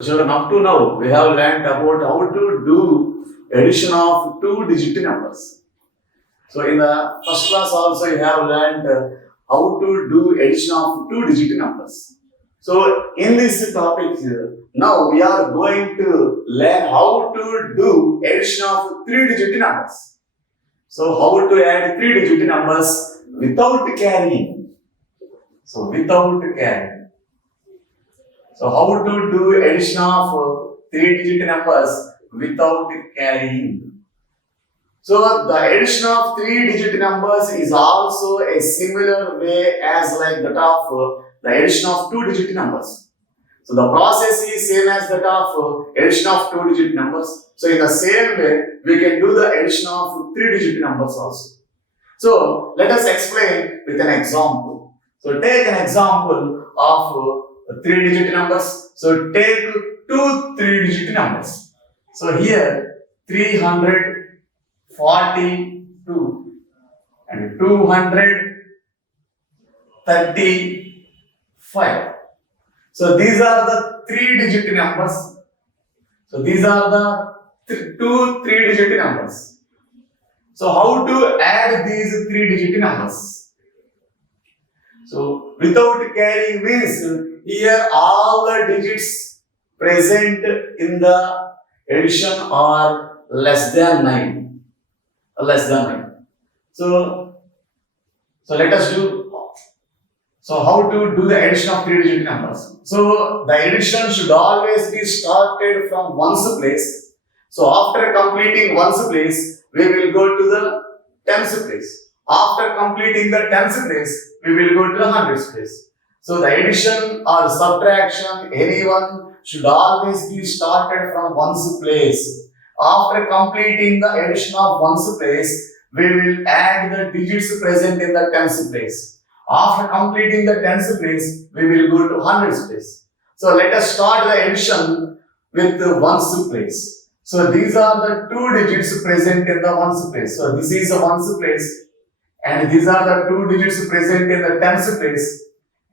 So up to now, we have learned about how to do addition of two-digit numbers. So in the first class also you have learned how to do addition of two-digit numbers. So in this topic now we are going to learn how to do addition of three-digit numbers. So how to add three-digit numbers without carrying. So without carrying. So how to do addition of three-digit numbers without carrying. So the addition of three-digit numbers is also a similar way as like that of the addition of two-digit numbers. So the process is same as that of addition of two-digit numbers. So in the same way, we can do the addition of three-digit numbers also. So let us explain with an example. So take an example of three-digit numbers. So take two three-digit numbers. So here 342 and 235. So these are the three-digit numbers. So these are the two three-digit numbers. So how to add these three-digit numbers? So without carrying means here all the digits present in the addition are less than 9. Less than 9. So let us do. So how to do the addition of three-digit numbers? So the addition should always be started from ones place. So after completing ones place, we will go to the tens place. After completing the tens place, we will go to the hundreds place. So the addition or subtraction, anyone should always be started from ones place. After completing the addition of ones place, we will add the digits present in the tens place. After completing the tens place, we will go to hundreds place. So let us start the addition with the ones place. So these are the two digits present in the ones place. So this is the ones place, and these are the two digits present in the tens place,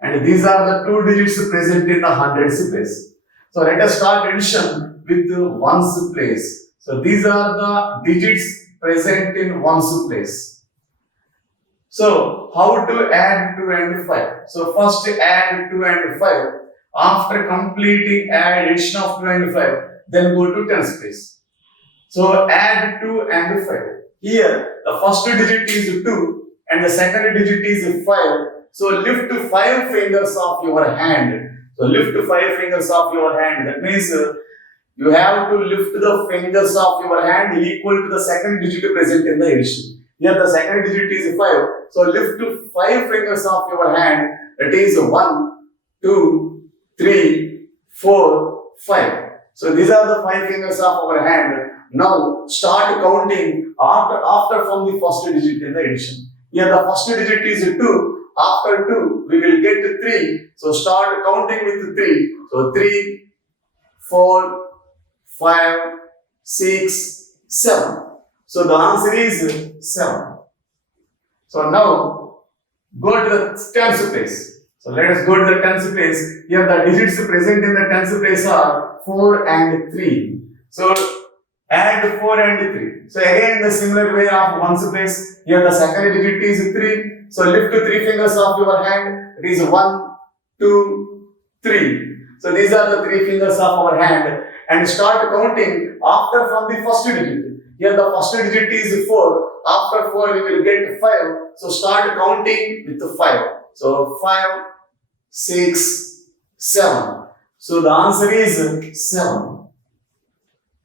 and these are the two digits present in the hundreds place. So let us start addition with the ones place. So these are the digits present in ones place. So how to add 2 and 5? So first add 2 and 5. After completing addition of 2 and 5, then go to tens place. So add 2 and 5. Here the first digit is 2 and the second digit is 5. So lift 5 fingers of your hand. So lift 5 fingers of your hand. That means you have to lift the fingers of your hand equal to the second digit present in the addition. Here the second digit is 5. So lift 5 fingers of your hand. That is 1, 2, 3, 4, 5. So these are the 5 fingers of our hand. Now start counting after from the first digit in the addition. Here the first digit is 2. After 2 we will get 3. So start counting with 3. So 3, 4, 5, 6, 7. So the answer is 7. So now go to the tens place. So let us go to the tens place. Here the digits present in the tens place are 4 and 3. So add 4 and 3. So again the similar way of ones place. Here the second digit is 3. So lift 3 fingers of your hand. It is 1, 2, 3. So these are the 3 fingers of our hand. And start counting after from the first digit. Here the first digit is 4. After 4 we will get 5. So start counting with the 5. So 5, 6, 7. So the answer is 7.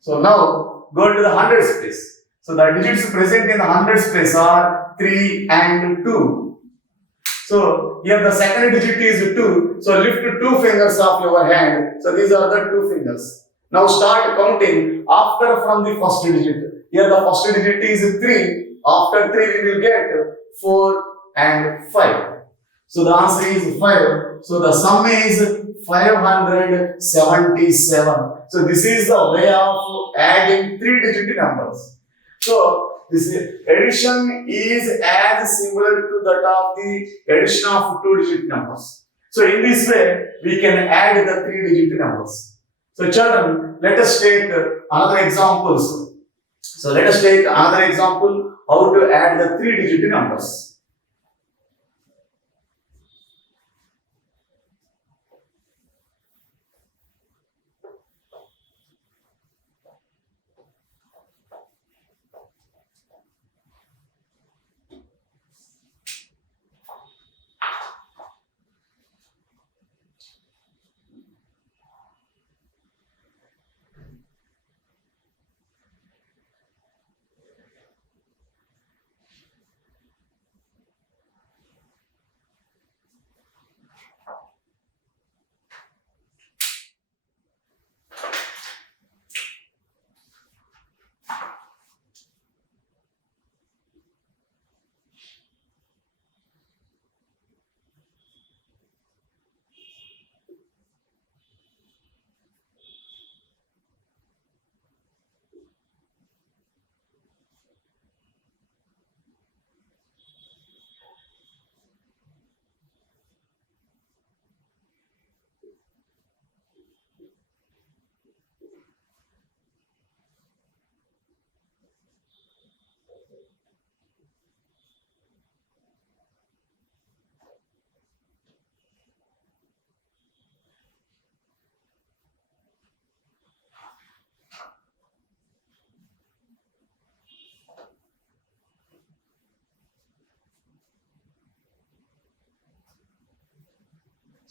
So now go to the hundreds place. So the digits present in the hundreds place are 3 and 2. So here the second digit is 2. So lift 2 fingers of your hand. So these are the 2 fingers. Now start counting after from the first digit. Here the first digit is 3. After 3 we will get 4 and 5. So the answer is 5. So the sum is 577. So this is the way of adding three-digit numbers. So this addition is as similar to that of the addition of two-digit numbers. So in this way we can add the three-digit numbers. So children, let us take another examples. So let us take another example how to add the three-digit numbers.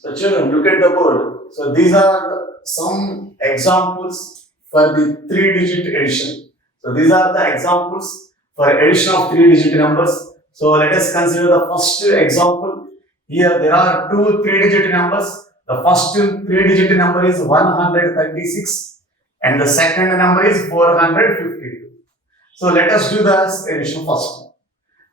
So children, look at the board. So these are some examples for the three-digit addition. So these are the examples for addition of three-digit numbers. So let us consider the first example. Here there are two three-digit numbers. The first three-digit number is 136 and the second number is 452. So let us do the addition first.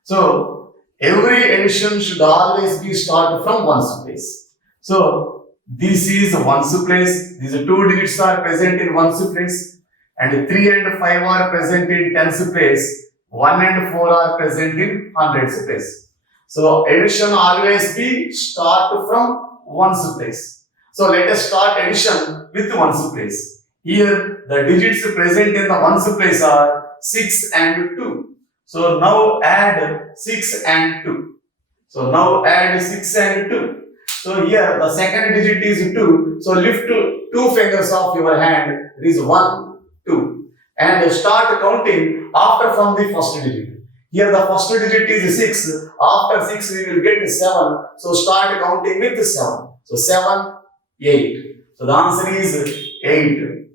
So every addition should always be started from ones place. So this is ones place. These two digits are present in ones place, and 3 and 5 are present in tens place. 1 and 4 are present in hundreds place. So addition always be start from ones place. So let us start addition with ones place. Here the digits present in the ones place are 6 and 2. So now add 6 and 2. So now add 6 and 2. So here the second digit is 2. So lift two fingers of your hand. It is 1, 2. And start counting after from the first digit. Here the first digit is 6. After 6 we will get 7. So start counting with 7. So 7, 8. So the answer is 8.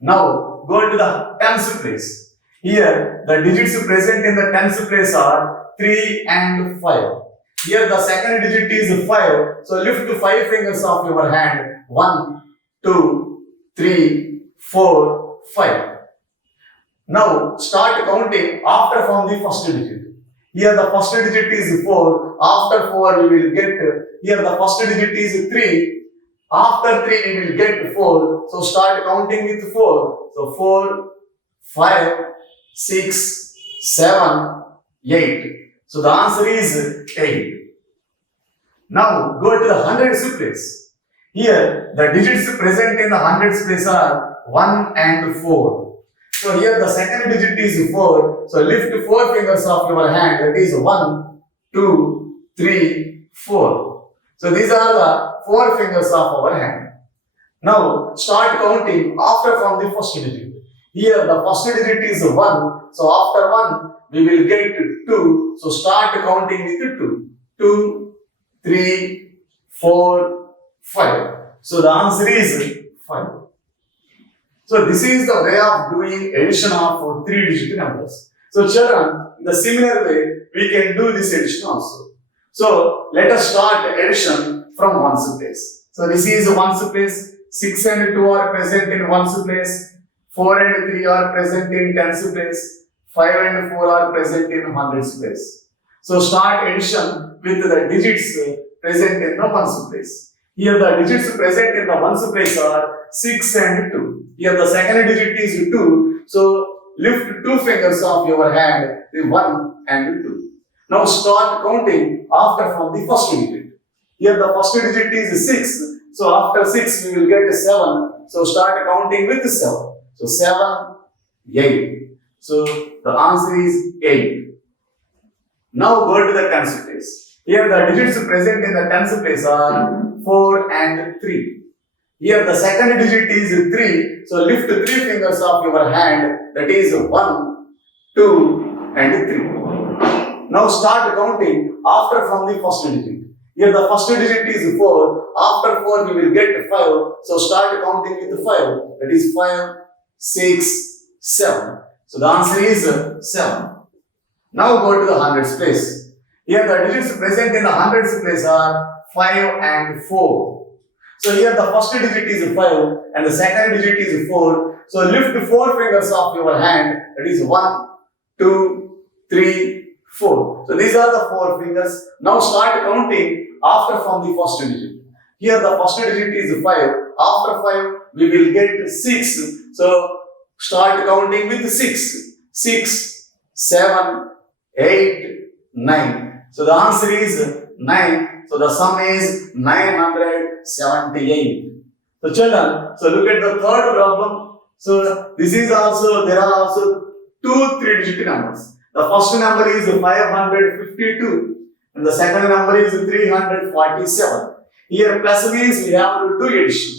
Now go into the tens place. Here the digits present in the tens place are 3 and 5. Here the second digit is 5. So lift 5 fingers of your hand. 1, 2, 3, 4, 5. Now start counting after from the first digit. Here the first digit is 4. After 4 we will get, here the first digit is 3. After 3 we will get 4. So start counting with 4. So 4, 5, 6, 7, 8. So the answer is 8. Now go to the hundreds place. Here the digits present in the hundreds place are 1 and 4. So here the second digit is 4. So lift 4 fingers of your hand. That is 1, 2, 3, 4. So these are the 4 fingers of our hand. Now start counting after from the first digit. Here the first digit is 1. So after 1 we will get 2. So start counting with 2. 2, 3, 4, 5. So the answer is 5. So this is the way of doing addition of three-digit numbers. So children, in the similar way, we can do this addition also. So let us start addition from ones place. So this is ones place. 6 and 2 are present in ones place. 4 and 3 are present in tens place. 5 and 4 are present in hundreds place. So start addition with the digits present in the ones place. Here the digits present in the ones place are 6 and 2. Here the second digit is 2. So lift 2 fingers of your hand, the 1 and 2. Now start counting after from the first digit. Here the first digit is 6. So after 6, we will get 7. So start counting with 7. So 7, 8. So the answer is 8. Now go to the tens place. Here the digits present in the tens place are 4 and 3. Here the second digit is 3. So lift 3 fingers of your hand. That is 1, 2 and 3. Now start counting after from the first digit. Here the first digit is 4. After 4 we will get 5. So start counting with 5. That is 5, 6, 7. So the answer is 7. Now go to the hundreds place. Here the digits present in the hundreds place are 5 and 4. So here the first digit is 5 and the second digit is 4. So lift 4 fingers of your hand. That is 1, 2, 3, 4. So these are the 4 fingers. Now start counting after from the first digit. Here the first digit is 5. After 5 we will get 6. So start counting with 6. 6, 7, 8, 9. So the answer is 9. So the sum is 978. So children, so look at the third problem. So this is also, there are also 2 3-digit numbers. The first number is 552 and the second number is 347. Here plus means we have to do addition.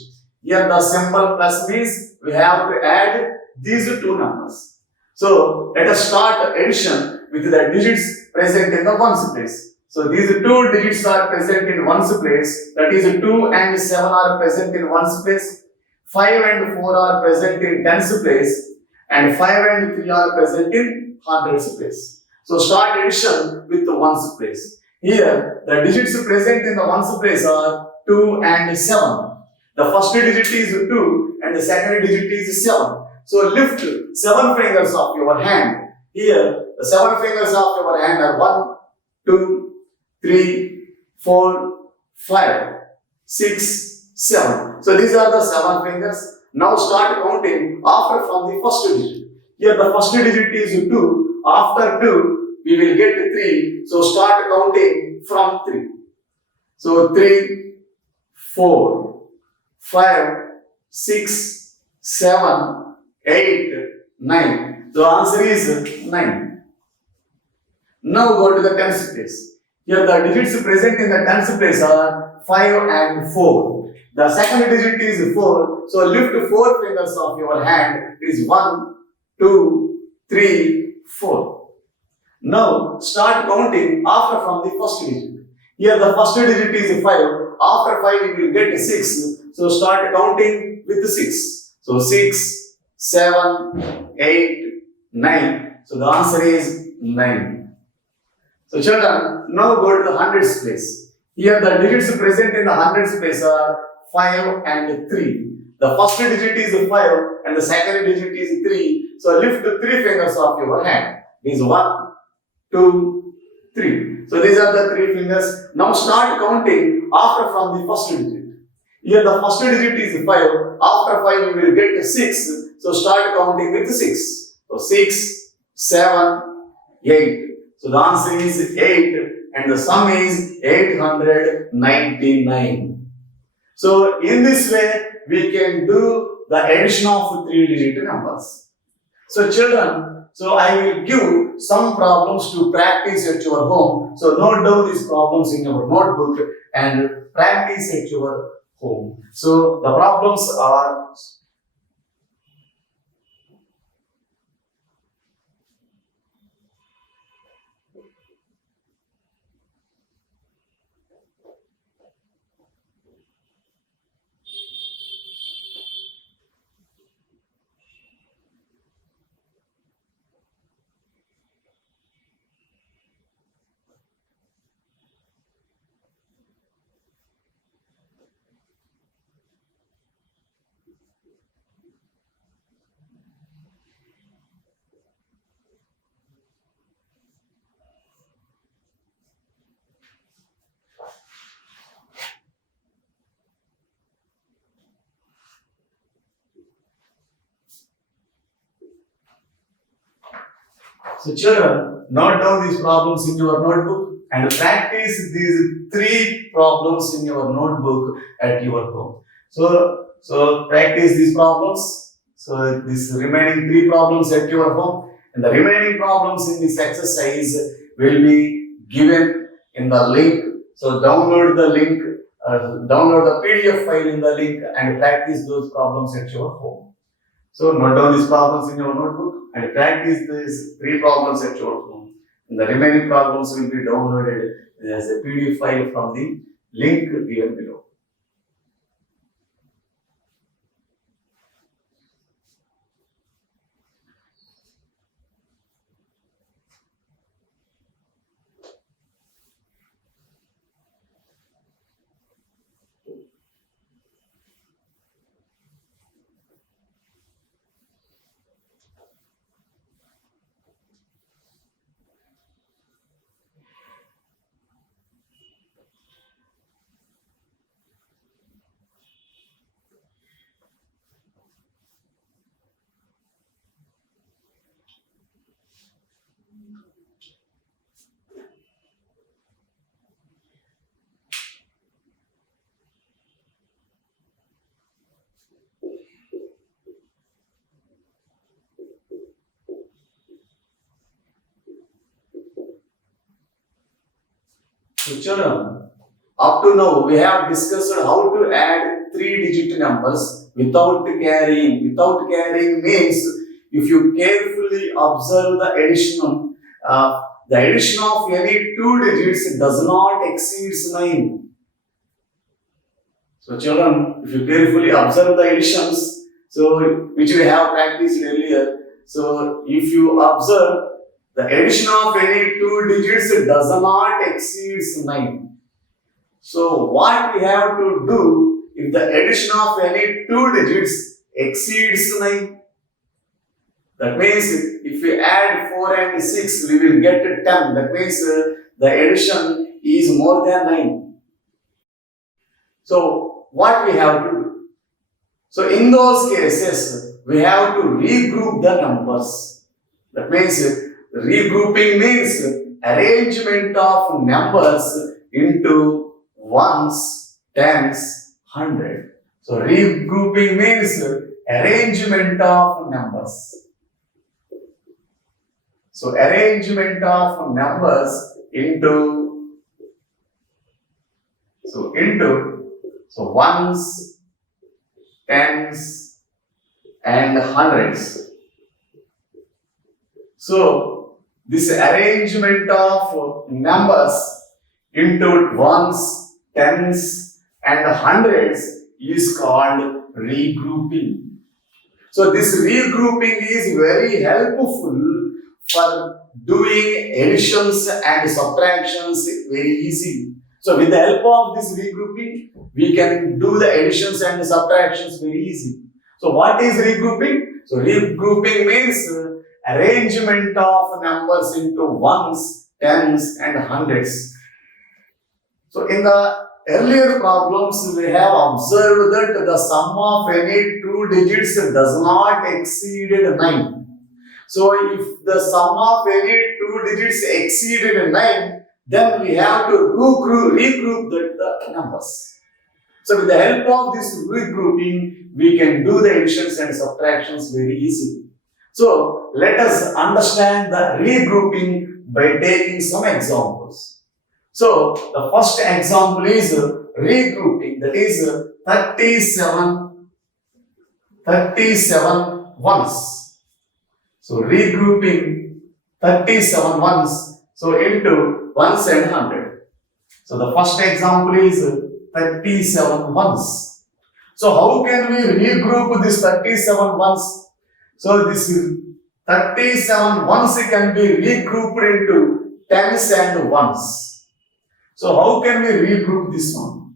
Here the symbol plus means we have to add these 2 numbers. So let us start addition with the digits present in the ones place. So these 2 digits are present in ones place. That is 2 and 7 are present in ones place. 5 and 4 are present in tens place. And 5 and 3 are present in hundreds place. So start addition with the ones place. Here the digits present in the ones place are 2 and 7. The first digit is 2 and the second digit is 7. So lift 7 fingers of your hand. Here the 7 fingers of your hand are 1, 2, 3, 4, 5, 6, 7. So these are the 7 fingers. Now start counting after from the first digit. Here the first digit is 2. After 2 we will get 3. So start counting from 3. So 3, 4, 5, 6, 7, 8, 9. The answer is 9. Now go to the tens place. Here the digits present in the tens place are 5 and 4. The second digit is 4. So lift 4 fingers of your hand. It is 1, 2, 3, 4. Now start counting after from the first digit. Here the first digit is 5. After 5 we will get 6. So start counting with 6. So 6, 7, 8, 9. So the answer is 9. So children, now go to the hundreds place. Here the digits present in the hundreds place are 5 and 3. The first digit is 5 and the second digit is 3. So lift 3 fingers of your hand. Is 1, 2, 3. So these are the 3 fingers. Now start counting after from the first digit. Here the first digit is 5. After 5 we will get 6. So start counting with 6. So 6, 7, 8. So the answer is 8 and the sum is 899. So in this way we can do the addition of 3-digit numbers. So children, so I will give some problems to practice at your home. So note down these problems in your notebook and practice at your home. So the problems are So children, note down these problems in your notebook. and practice these 3 problems in your notebook at your home. So practice these problems. So these remaining 3 problems at your home, and the remaining problems in this exercise will be given in the link. So download the link, download the PDF file in the link and practice those problems at your home. So note down these problems in your notebook and practice these 3 problems at your home. And the remaining problems will be downloaded as a PDF file from the link given below. So children, up to now we have discussed how to add 3-digit numbers without carrying. Without carrying means if you carefully observe the addition of any 2 digits does not exceed 9. So children, if you carefully observe the additions, so which we have practiced earlier, so if you observe the addition of any 2 digits does not exceed 9. So what we have to do if the addition of any 2 digits exceeds 9? That means if we add 4 and 6, we will get 10. That means the addition is more than 9. So what we have to do? So in those cases, we have to regroup the numbers. That means regrouping means arrangement of numbers into ones, tens, hundred. So regrouping means arrangement of numbers. So arrangement of numbers into ones, tens, and hundreds. So this arrangement of numbers into ones, tens, and hundreds is called regrouping. So this regrouping is very helpful for doing additions and subtractions very easy. So with the help of this regrouping, we can do the additions and subtractions very easy. So what is regrouping? So regrouping means arrangement of numbers into ones, tens, and hundreds. So in the earlier problems, we have observed that the sum of any 2 digits does not exceed 9. So if the sum of any 2 digits exceeded 9, then we have to regroup the numbers. So with the help of this regrouping, we can do the additions and subtractions very easily. So let us understand the regrouping by taking some examples. So the first example is regrouping, that is 37 ones. So regrouping 37 ones, so into ones and hundred. So the first example is 37 ones. So how can we regroup this 37 ones? So this 37 ones can be regrouped into tens and ones. So how can we regroup this one?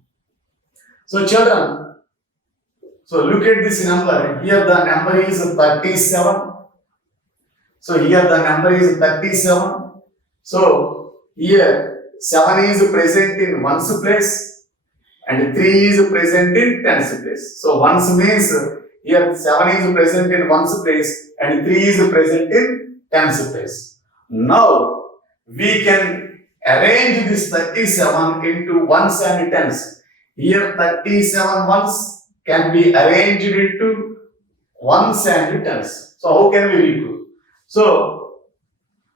So children, so look at this number. Here the number is 37. So here the number is 37. So here 7 is present in ones place and 3 is present in tens place. So ones means here 7 is present in ones place and 3 is present in tens place. Now we can arrange this 37 into ones and tens. Here 37 ones can be arranged into ones and tens. So how can we regroup? So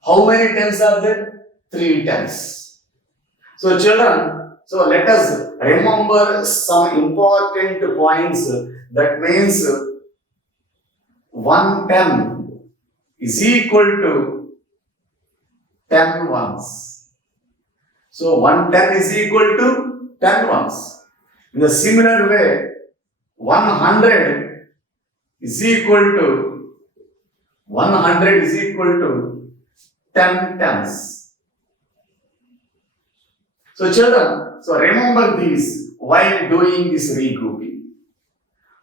how many tens are there? 3 tens. So children, so let us remember some important points. That means 110 is equal to 10 ones. So 110 is equal to 10 ones. In the similar way, 100 is equal to 10 tens. So children, so remember these while doing this regrouping.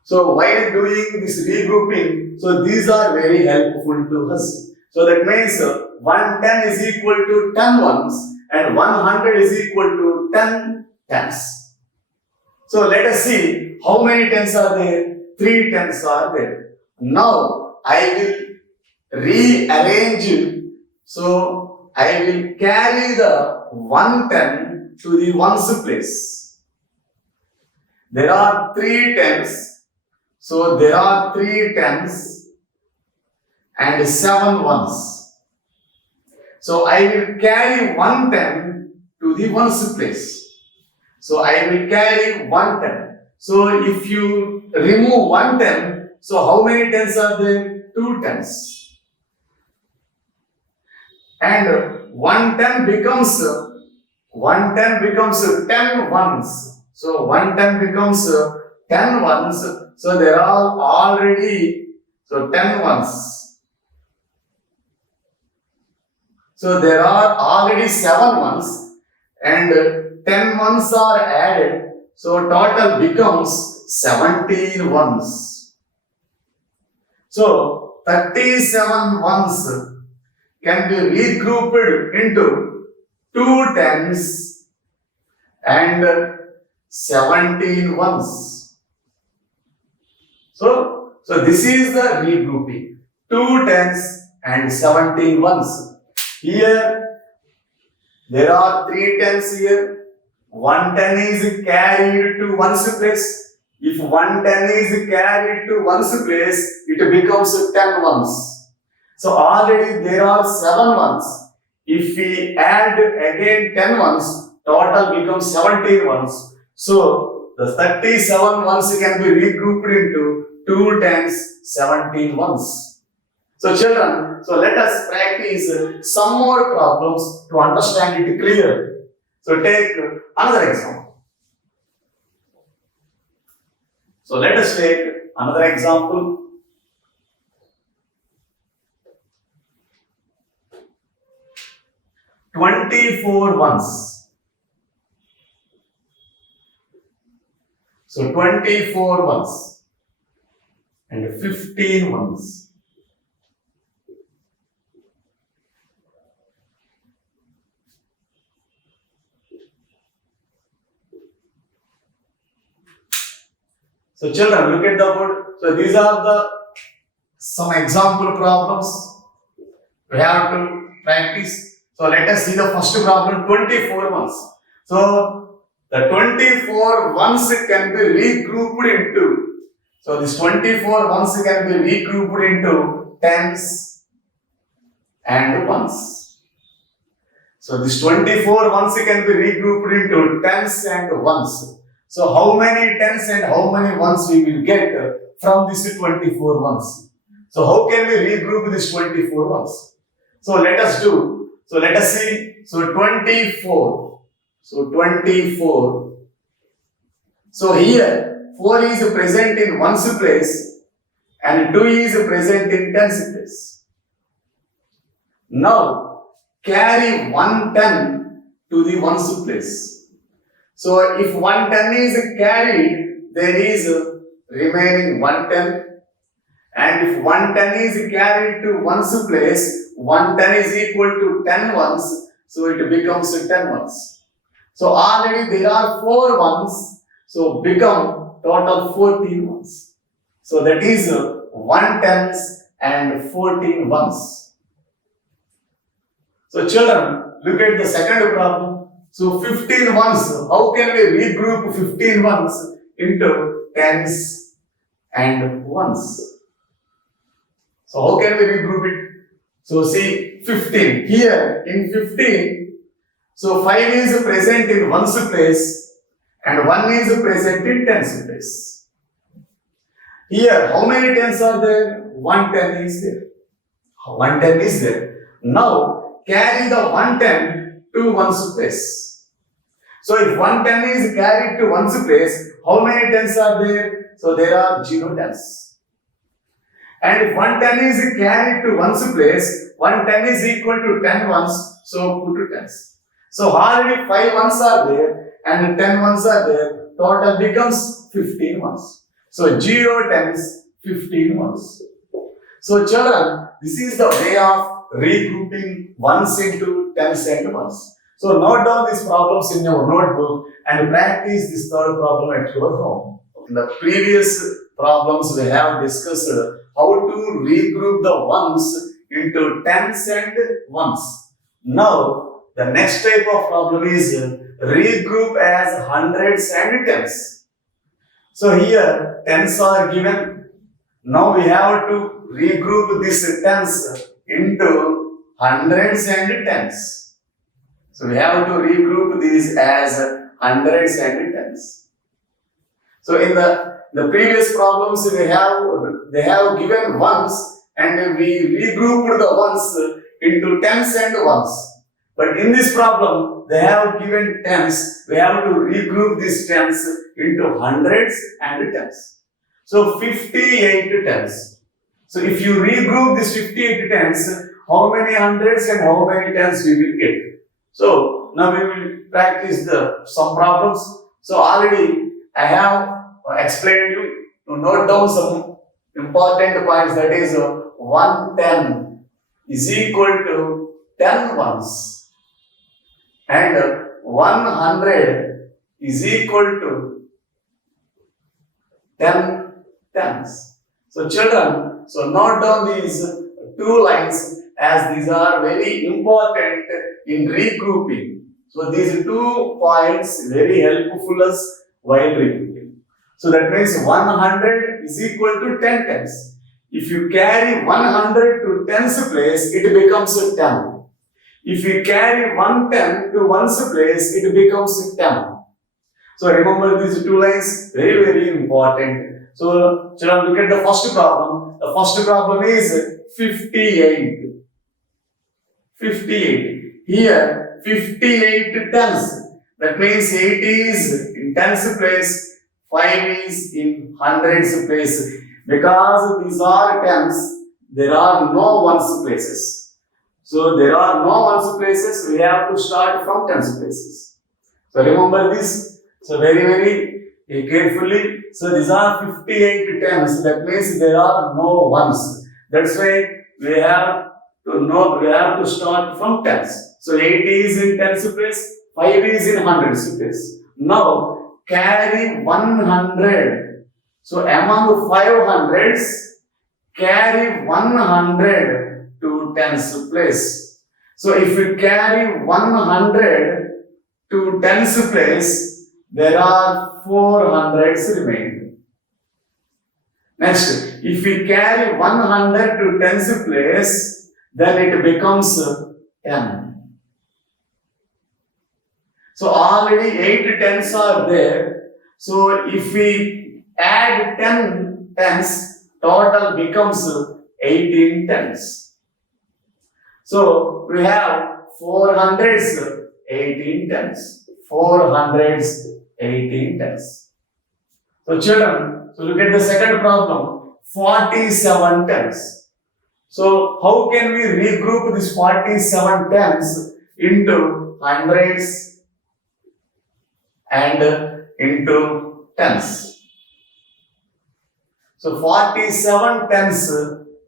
So while doing this regrouping, so these are very helpful to us. So that means 110 is equal to 10 ones and 100 is equal to 10 tens. So let us see how many tens are there. 3 tens are there. Now I will rearrange. So I will carry the 110 to the ones place. There are 3 tens. So there are 3 tens and 7 ones. So I will carry 110 to the ones place. So I will carry 110. So if you remove 110, so how many tens are there? 2 tens. And 110 becomes 10 ones. So 110 becomes 10 ones. So there are already 10 ones. So there are already 7 ones and 10 ones are added. So total becomes 17 ones. So 37 ones can be regrouped into 2 tens and 17 ones. So this is the regrouping. 2 tens and 17 ones. Here there are 3 tens here. 110 is carried to ones place. If 110 is carried to ones place, it becomes 10 ones. So already there are 7 ones. If we add again 10 ones, total becomes 17 ones. So the 37 ones can be regrouped into 2 tens, 17 ones. So children, so let us practice some more problems to understand it clearly. So take another example. So let us take another example. "24 ones." So 24 ones and 15 ones. So children, look at the board. So these are some example problems we have to practice. So let us see the first problem, 24 ones. So the 24 ones can be regrouped into, so this 24 ones can be regrouped into tens and ones. So this 24 ones can be regrouped into tens and ones. So how many tens and how many ones we will get from this 24 ones? So how can we regroup this 24 ones? So let us do. So let us see. So 24. So 24. So here 4 is present in ones place and 2 is present in tens place. Now carry 110 to the ones place. So if 110 is carried, there is remaining 110. And if 110 is carried to ones place, 110 is equal to 10 ones. So it becomes 10 ones. So already there are 4 ones. So become total 14 ones. So that is 1 tens and 14 ones. So children, look at the second problem. So 15 ones, how can we regroup 15 ones into tens and ones? So how can we regroup it? So see 15, here in 15, so 5 is present in ones place and 1 is present in tens place. Here, how many tens are there? 110 is there. 110 is there. Now, carry the 110 to ones place. So, if 110 is carried to ones place, how many tens are there? So, there are 0 tens. And if 110 is carried to ones place, 110 is equal to 10 ones, so put 2 tens. So, already 5 ones are there and 10 ones are there, total becomes 15 ones. So 0 tens, 15 ones. So children, this is the way of regrouping ones into tens and ones. So note down these problems in your notebook and practice this third problem at your home. In the previous problems we have discussed how to regroup the ones into tens and ones. Now the next type of problem is regroup as hundreds and tens. So here tens are given. Now we have to regroup these tens into hundreds and tens. So we have to regroup these as hundreds and tens. So in the previous problems they have given ones and we regrouped the ones into tens and ones. But in this problem, they have given tens. We have to regroup these tens into hundreds and tens. So 58 tens. So if you regroup these 58 tens, how many hundreds and how many tens we will get? So now we will practice some problems. So already I have explained you to note down some important points. That is 110 is equal to 10 ones. And 100 is equal to 10 tens. So children, so note down these two lines as these are very important in regrouping. So these 2 points very helpful us while regrouping. So that means 100 is equal to 10 tens. If you carry 100 to tens place, it becomes 10. If we carry 110 to ones place, it becomes 10. So remember these 2 lines, very, very important. So children, look at the first problem. The first problem is 58. 58. Here, 58 tens. That means 8 is in tens place, 5 is in hundreds place. Because these are tens, there are no ones places. So there are no ones places, we have to start from tens places. So remember this. So very, very carefully. So these are 58 tens. That means there are no ones. That's why we have to start from tens. So 8 is in tens place, 5 is in hundreds place. Now carry 100. So among 500s, carry 100 to tens place. So if you carry 100 to tens place, there are 400s remaining. Next, if we carry 100 to tens place, then it becomes 10. So already 8 tens are there. So if we add 10 tens, total becomes 18 tens. So we have 400s, 18 tens. 400s, 18 tens. So children, so look at the second problem. 47 tens. So how can we regroup this 47 tens into hundreds and into tens? So 47 tens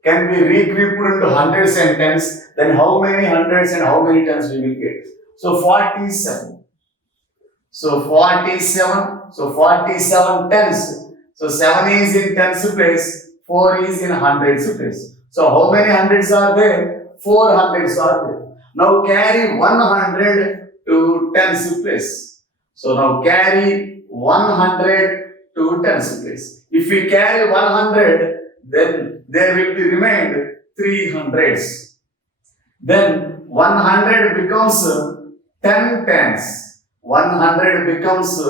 can be regrouped into hundreds and tens. Then how many hundreds and how many tens we will get? So 47. So 47. So 47 tens. So 7 is in tens place. 4 is in hundreds place. So how many hundreds are there? 4 hundreds are there. Now carry 100 to tens place. So now carry 100 to tens place. If we carry 100, then there will be remained 300s. Then 100 becomes 10 tens. 100 becomes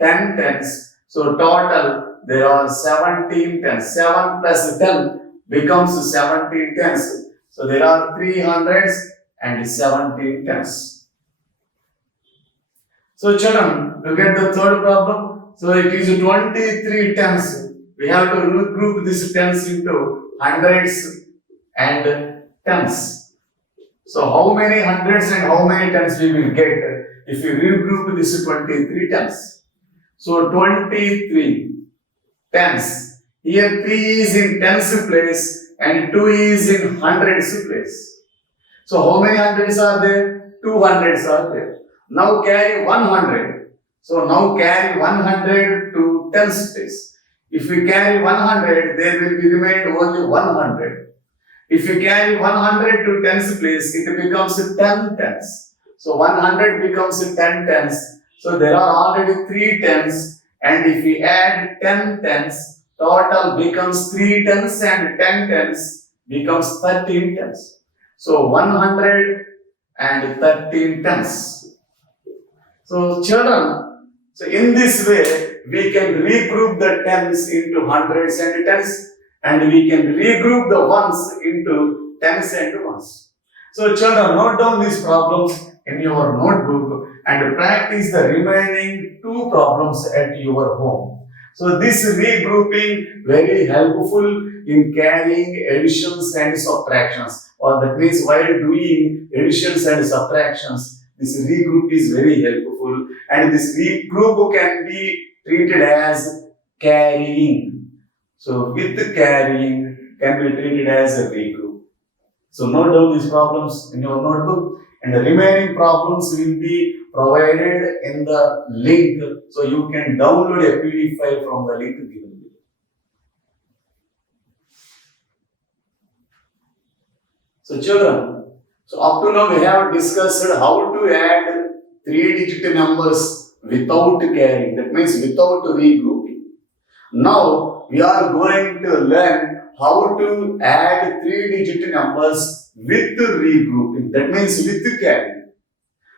10 tens. So total there are 17 tens. 7 plus 10 becomes 17 tens. So there are 300s and 17 tens. So children, look at the third problem. So it is 23 tens. We have to group this tens into hundreds and tens. So how many hundreds and how many tens we will get if we regroup this 23 tens? So 23 tens. Here 3 is in tens place and 2 is in hundreds place. So how many hundreds are there? 2 hundreds are there. Now carry 100. So now carry 100 to tens place. If we carry 100, there will be remained only 100. If you carry 100 to tens place, it becomes 10 tens. So 100 becomes 10 tens. So there are already 3 tens. And if we add 10 tens, total becomes 3 tens and 10 tens becomes 13 tens. So 113 tens. So children, so in this way, we can regroup the tens into hundreds and tens, and we can regroup the ones into tens and ones. So children, note down these problems in your notebook and practice the remaining 2 problems at your home. So this regrouping very helpful in carrying additions and subtractions, or that means while doing additions and subtractions, this regroup is very helpful, and this regroup can be treated as carrying. So with carrying can be treated as a regroup. So note down these problems in your notebook, and the remaining problems will be provided in the link. So you can download a PDF file from the link given below. So children, so up to now we have discussed how to add 3-digit numbers without carrying. That means without regrouping. Now we are going to learn how to add 3-digit numbers with regrouping. That means with carrying.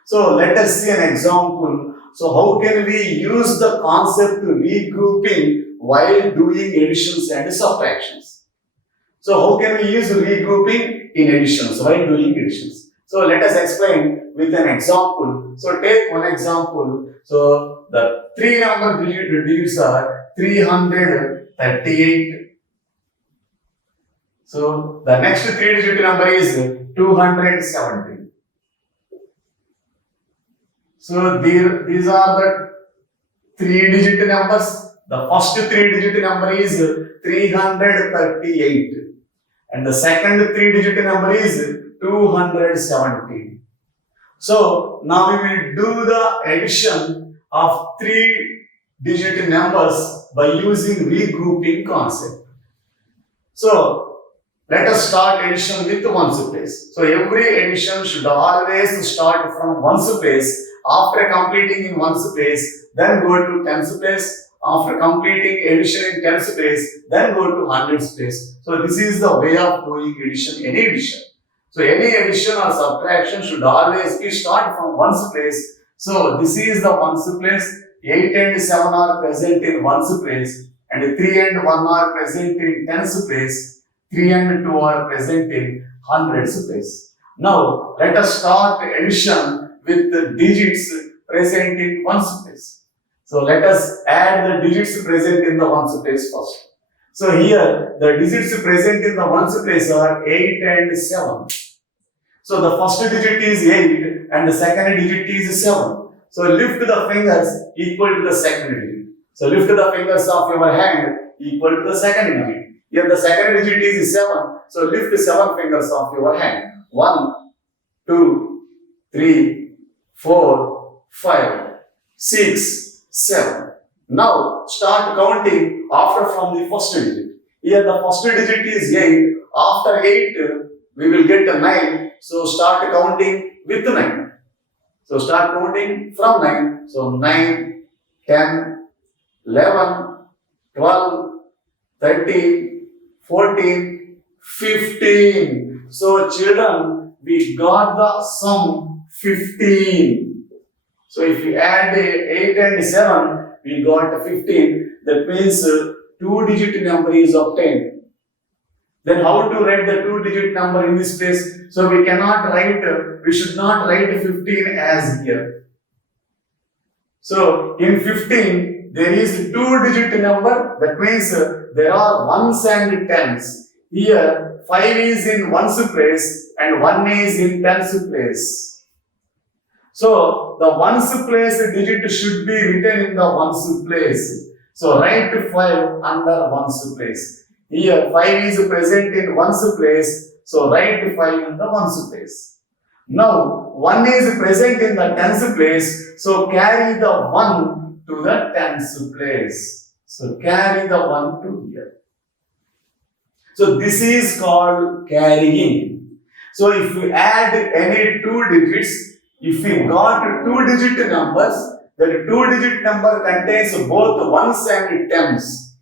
So let us see an example. So how can we use the concept regrouping while doing additions and subtractions? So how can we use regrouping in additions while doing additions? So let us explain with an example. So take one example. So the 3 number digits are 338. So the next 3-digit number is 270. So these are the 3-digit numbers. The first 3-digit number is 338. And the second 3-digit number is 270. So now we will do the addition of 3-digit numbers by using regrouping concept. So let us start addition with ones place. So every addition should always start from ones place. After completing in ones place, then go to tens place. After completing addition in tens place, then go to hundreds place. So this is the way of doing addition, any addition. So any addition or subtraction should always be start from ones place. So this is the ones place. 8 and 7 are present in ones place, and 3 and 1 are present in tens place. 3 and 2 are present in hundreds place. Now let us start addition with the digits present in ones place. So let us add the digits present in the ones place first. So here the digits present in the ones place are 8 and 7. So the first digit is 8 and the second digit is 7. So lift the fingers equal to the second digit. So lift the fingers of your hand equal to the second digit. Here the second digit is 7. So lift 7 fingers of your hand. 1, 2, 3, 4, 5, 6, 7. Now start counting after from the first digit. Here the first digit is 8. After 8, we will get a 9. So start counting with 9. So start counting from 9. So 9, 10, 11, 12, 13, 14, 15. So children, we got the sum 15. So if we add 8 and 7, we got 15. That means 2-digit number is obtained. Then how to write the 2-digit number in this place? So we cannot write, we should not write 15 as here. So in 15, there is 2-digit number. That means there are ones and tens. Here 5 is in ones place and 1 is in tens place. So the ones place digit should be written in the ones place. So write 5 under ones place. Here 5 is present in ones place. So write 5 in the ones place. Now 1 is present in the tens place. So carry the 1 to the tens place. So carry the 1 to here. So this is called carrying. So if we add any 2 digits, if we got 2-digit numbers, that 2-digit number contains both ones and tens.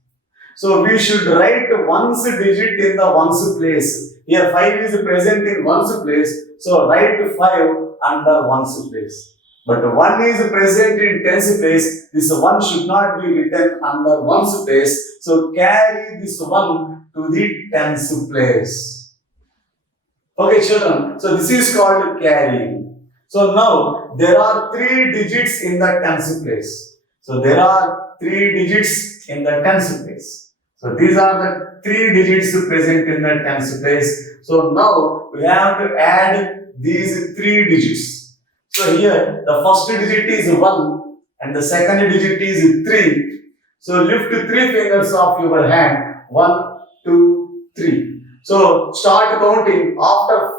So we should write ones digit in the ones place. Here 5 is present in ones place, so write 5 under ones place. But 1 is present in tens place, this 1 should not be written under ones place. So carry this 1 to the tens place. Okay children, so this is called carrying. So now there are 3 digits in the tens place. So there are 3 digits in the tens place. So these are the 3 digits present in the tens place. So now we have to add these 3 digits. So here the first digit is 1 and the second digit is 3. So lift 3 fingers of your hand. 1, 2, 3. So start counting after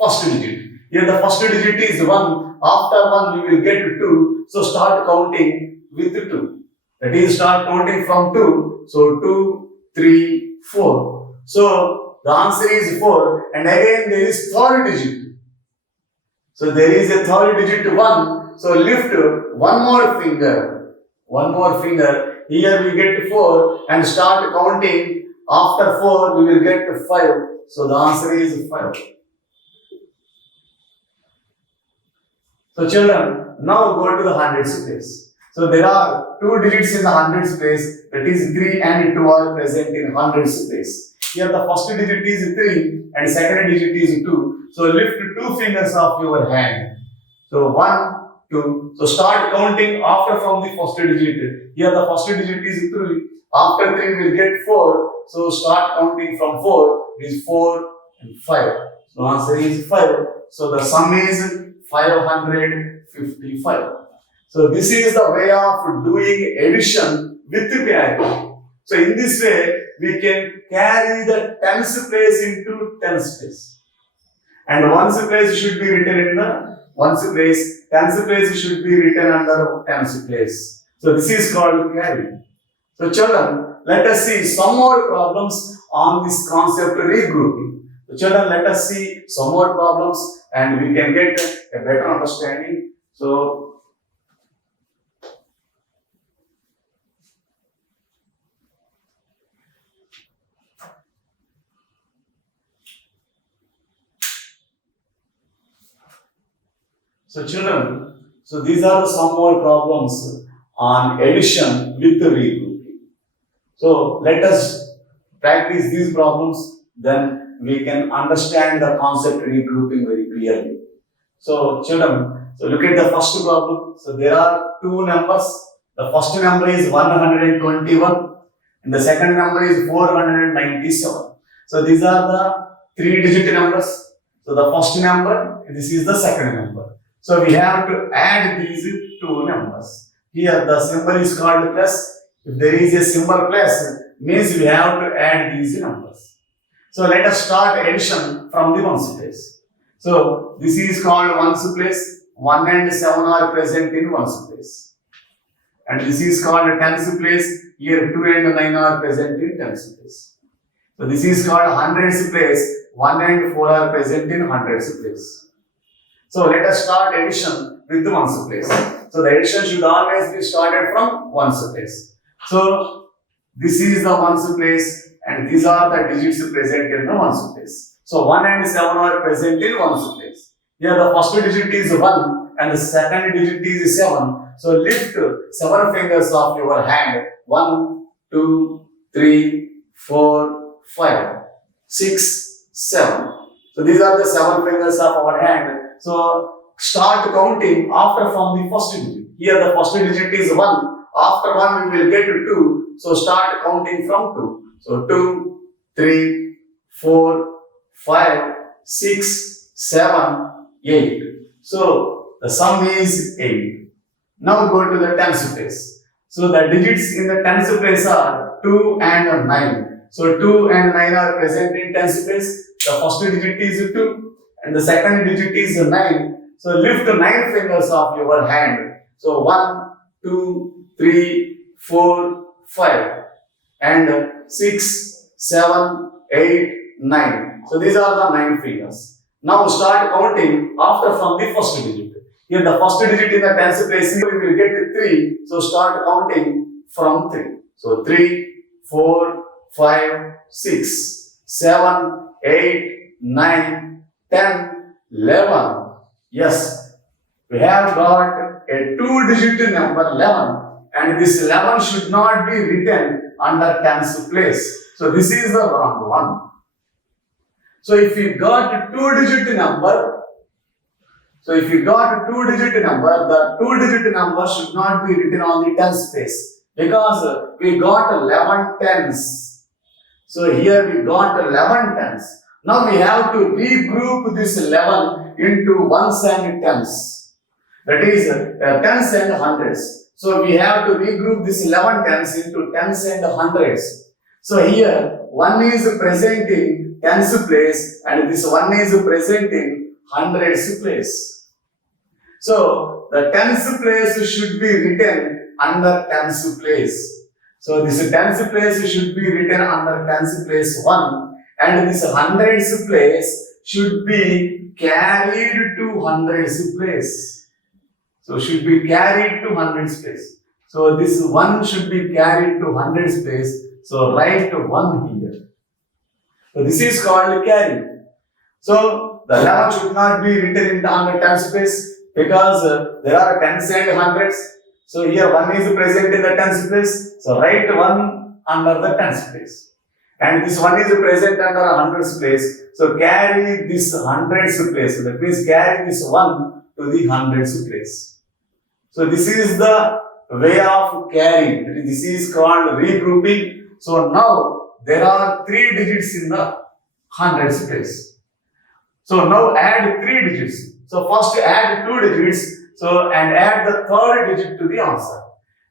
first digit. Here the first digit is 1. After 1 you will get 2. So start counting with 2. That is start counting from 2. So 2, 3, 4. So the answer is 4. And again there is third digit. So there is a third digit 1. So lift one more finger. One more finger. Here we get 4 and start counting. After 4 we will get 5. So the answer is 5. So children, now go to the hundreds place. So there are 2 digits in the hundreds place, that is 3 and 2 are present in hundreds place. Here the first digit is 3 and second digit is 2. So lift 2 fingers of your hand. So 1, 2. So start counting after from the first digit. Here the first digit is 3. After 3 we will get 4. So start counting from 4. It is 4 and 5. So answer is 5. So the sum is 555. So this is the way of doing addition with carry. So in this way, we can carry the tens place into tens place. And ones place should be written in the ones place. Tens place should be written under tens place. So this is called carry. So children, let us see some more problems on this concept regrouping. So children, let us see some more problems and we can get a better understanding. So children, so these are some more problems on addition with the regrouping. So let us practice these problems, then we can understand the concept regrouping very clearly. So children, so look at the first problem. So there are 2 numbers. The first number is 121 and the second number is 497. So these are the 3-digit numbers. So the first number, this is the second number. So we have to add these 2 numbers. Here the symbol is called plus. If there is a symbol plus, means we have to add these numbers. So let us start addition from the ones place. So this is called ones place. 1 and 7 are present in ones place. And this is called tens place. Here 2 and 9 are present in tens place. So this is called hundreds place. 1 and 4 are present in hundreds place. So let us start addition with the ones place. So the addition should always be started from ones place. So this is the ones place and these are the digits present in the ones place. So 1 and 7 are present in ones place. Here the first digit is 1 and the second digit is 7. So lift 7 fingers of your hand. 1, 2, 3, 4, 5, 6, 7. So these are the 7 fingers of our hand. So start counting after from the first digit. Here the first digit is 1. After 1 we will get to 2. So start counting from 2. So 2, 3, 4, 5, 6, 7, 8. So the sum is 8. Now go to the tens place. So the digits in the tens place are 2 and 9. So 2 and 9 are present in tens place. The first digit is 2 and the second digit is 9. So lift 9 fingers of your hand. So 1, 2, 3, 4, 5 and 6, 7, 8, 9. So these are the 9 fingers. Now start counting after from the first digit. Here the first digit in the tens place we will get 3. So start counting from 3. So 3, 4, 5, 6, 7, 8, 9, 10, 11. Yes, we have got a 2-digit number 11 and this 11 should not be written under tens place. So this is the wrong one. So if you got a 2-digit number, the 2-digit number should not be written on the tens place because we got 11 tens. So here we got 11 tens. Now we have to regroup this 11 into ones and tens. That is tens and hundreds. So we have to regroup this 11 tens into tens and hundreds. So here 1 is present in tens place and this 1 is present in hundreds place. So the tens place should be written under tens place. So this tens place should be written under tens place 1 and this hundreds place should be carried to hundreds place. So should be carried to hundreds place. So this 1 should be carried to hundreds place. So write 1 here. So this is called carry. So the 11 should not be written in under tens place because there are tens and hundreds. So here 1 is present in the tens place. So write 1 under the tens place. And this 1 is present under a hundreds place. So carry this hundreds place. So that means carry this 1 to the hundreds place. So this is the way of carrying. This is called regrouping. So now there are 3 digits in the hundreds place. So now add 3 digits. So first add 2 digits. So and add the third digit to the answer.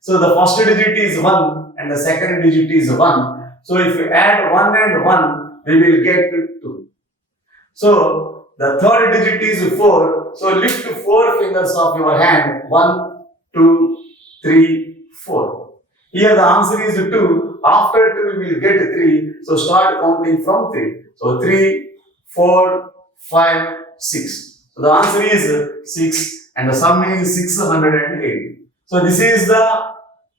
So the first digit is 1 and the second digit is 1. So if you add 1 and 1, we will get 2. So the third digit is 4. So lift 4 fingers of your hand. 1, 2, 3, 4. Here the answer is 2. After 2 we will get 3. So start counting from 3. So 3, 4, 5, 6. So the answer is 6 and the sum is 608. So this is the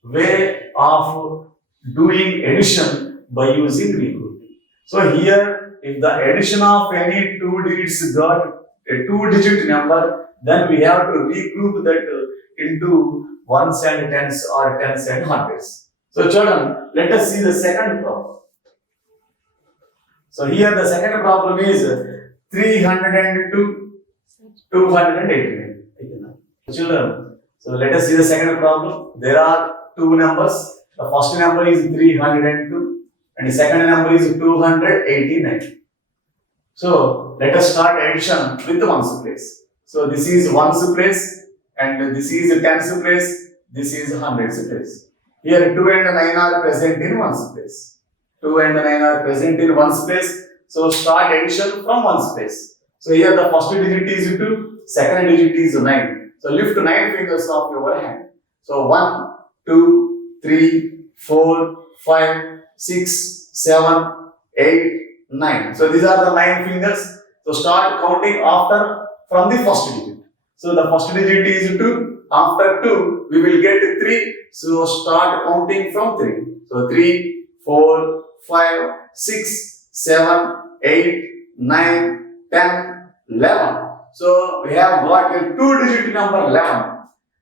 way of doing addition by using regrouping. So here if the addition of any 2 digits got a 2-digit number, then we have to regroup that into ones and tens or tens and hundreds. So children, let us see the second problem. So here the second problem is 302, 289. Children, so let us see the second problem. There are 2 numbers. The first number is 302 and the second number is 289. So let us start addition with the ones place. So this is ones place and this is tens place. This is hundreds place. Here 2 and 9 are present in ones place. 2 and 9 are present in ones place. So start addition from ones place. So here the first digit is 2, second digit is 9. So lift 9 fingers of your hand. So 1, 2, 3, 4, 5, 6, 7, 8, 9. So these are the 9 fingers. So start counting after from the first digit. So the first digit is 2. After 2, we will get 3. So start counting from 3. So 3, 4, 5, 6, 7, 8, 9, 10, 11. So we have got a 2-digit number 11.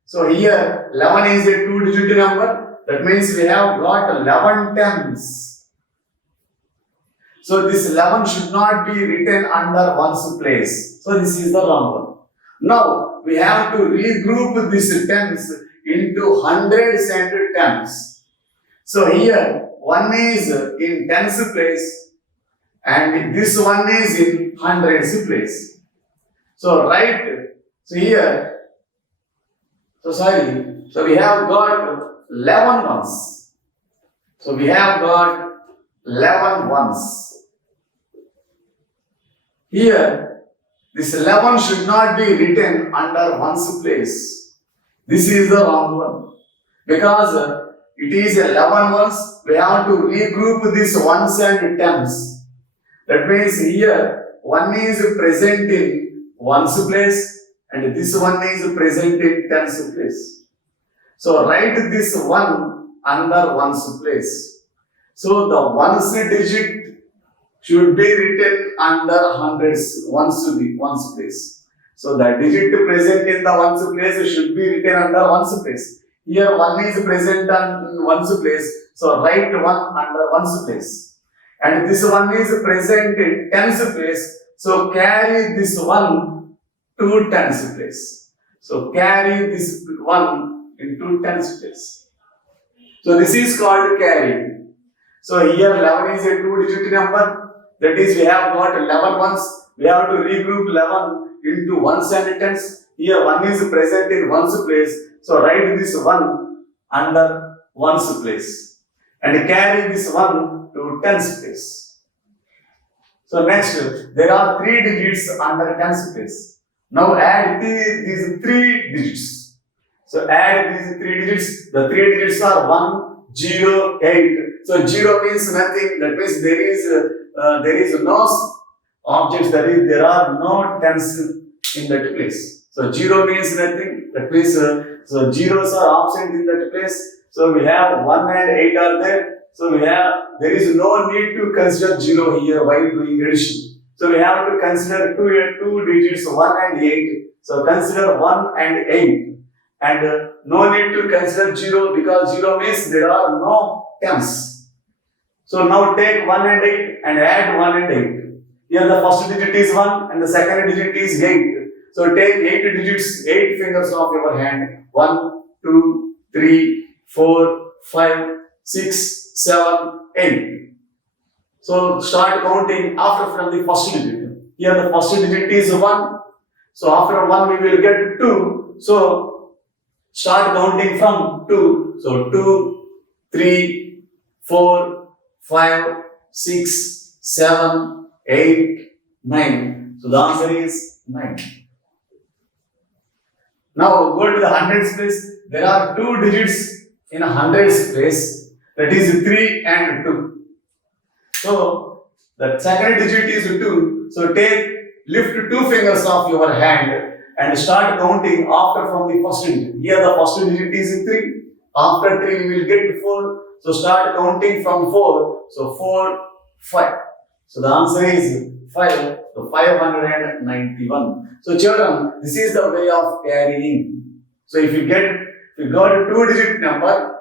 So here 11 is a 2-digit number. That means we have got 11 tens. So this 11 should not be written under ones place. So this is the wrong one. Now we have to regroup these tens into hundreds and tens. So here 1 is in tens place and this one is in hundreds place. So right, so here, so we have got 11 ones. So we have got 11 ones. Here, this 11 should not be written under ones place. This is the wrong one. Because it is 11 ones, we have to regroup these ones and tens. That means here, 1 is present in ones place and this one is present in tens place. So write this 1 under ones place. So the ones digit should be written under hundreds, ones place. So the digit present in the ones place should be written under ones place. Here 1 is present on ones place, so write 1 under ones place. And this one is present in tens place, so carry this 1 to tens place. So carry this 1 into tens place. So this is called carry. So here 11 is a 2-digit number. That is, we have got 11 ones. We have to regroup 11 into ones and tens. Here 1 is present in ones place. So write this 1 under ones place. And carry this 1 to tens place. So next, there are 3 digits under tens place. Now add these 3 digits. So add these 3 digits. The 3 digits are 1, 0, 8. So 0 means nothing. That means there is no objects. There are no tens in that place. So 0 means nothing. That means so zeros are absent in that place. So we have 1 and 8 are there. So there is no need to consider 0 here while doing addition. So we have to consider two digits 1 and 8. So consider 1 and 8. And no need to consider 0 because 0 means there are no tens. So now take 1 and 8 and add 1 and 8. Here the first digit is 1 and the second digit is 8. So take 8 digits, 8 fingers of your hand. 1, 2, 3, 4, 5, 6, 7, 8. So start counting after from the first digit. Here the first digit is 1. So after 1 we will get 2. So start counting from 2. So 2, 3, 4, 5, 6, 7, 8, 9. So the answer is 9. Now go to the hundreds place. There are 2 digits in a hundreds place. That is 3 and 2. So the second digit is 2. So lift 2 fingers of your hand and start counting after from the first digit. Here the first digit is 3. After 3 we will get 4. So start counting from 4. So 4, 5. So the answer is 5. So 591. So children, this is the way of carrying. So if you got a 2-digit number,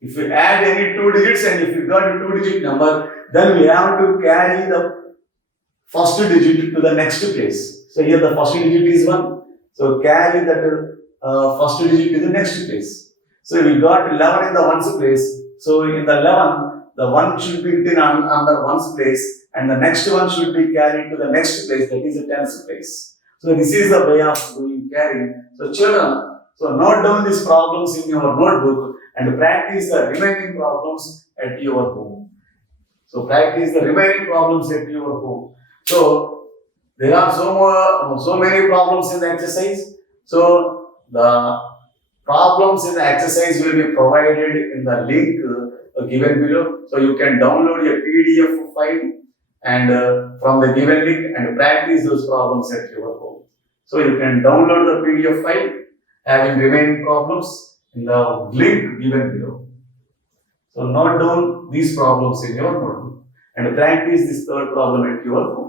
if you add any 2 digits and if you got a 2-digit number, then we have to carry the first digit to the next place. So here the first digit is 1. So carry that first digit to the next place. So we got 11 in the ones place. So in the 11, the 1 should be written under ones place and the next one should be carried to the next place, that is the tens place. So this is the way of doing carrying. So children, so note down these problems in your notebook and practice the remaining problems at your home. So practice the remaining problems at your home. So there are so many problems in the exercise. So the problems in the exercise will be provided in the link given below. So you can download a PDF file and from the given link and practice those problems at your home. So you can download the PDF file having remaining problems in the link given below. So note down these problems in your notebook and practice this third problem at your home.